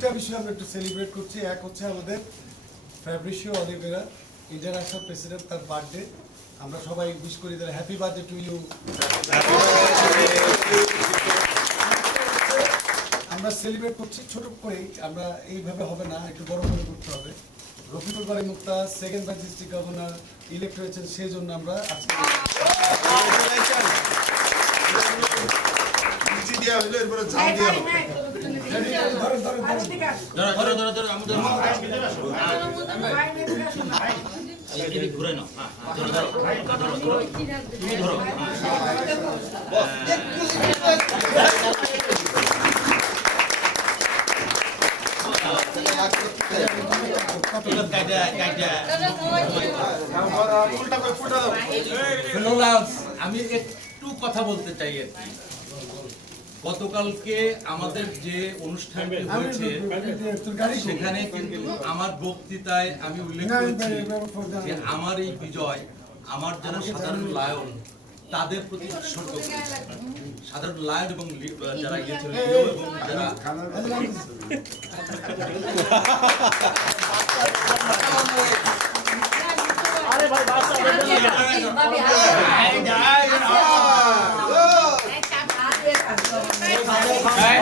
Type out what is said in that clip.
দুইটা বিষয় আমরা একটু সেলিব্রেট করছি। এক হচ্ছে আমাদের ফ্যাব্রিসিও অলিভেরা ইন্টারন্যাশনাল প্রেসিডেন্ট, তার বার্থডে। আমরা সবাই উইশ করি তার হ্যাপি বার্থডে টু ইউ। আমরা সেলিব্রেট করছি ছোট করেই, আমরা এইভাবে হবে না, একটু বড় করে করতে হবে। Rafiqul Bari Muktar second by district governor elect হয়েছেন, সেই জন্য আমরা আজকে আমি একটু কথা বলতে চাই আর কি। গতকালকে আমাদের যে অনুষ্ঠানটি হয়েছে সেখানে কিন্তু আমার বক্তৃতায় আমি উল্লেখ করেছি যে আমার এই বিজয় আমার যারা সাধারণ লায়ন তাদের প্রতি উৎসর্গ করেছে। সাধারণ লায়ন এবং যারা গিয়েছিল এবং যারা Ay,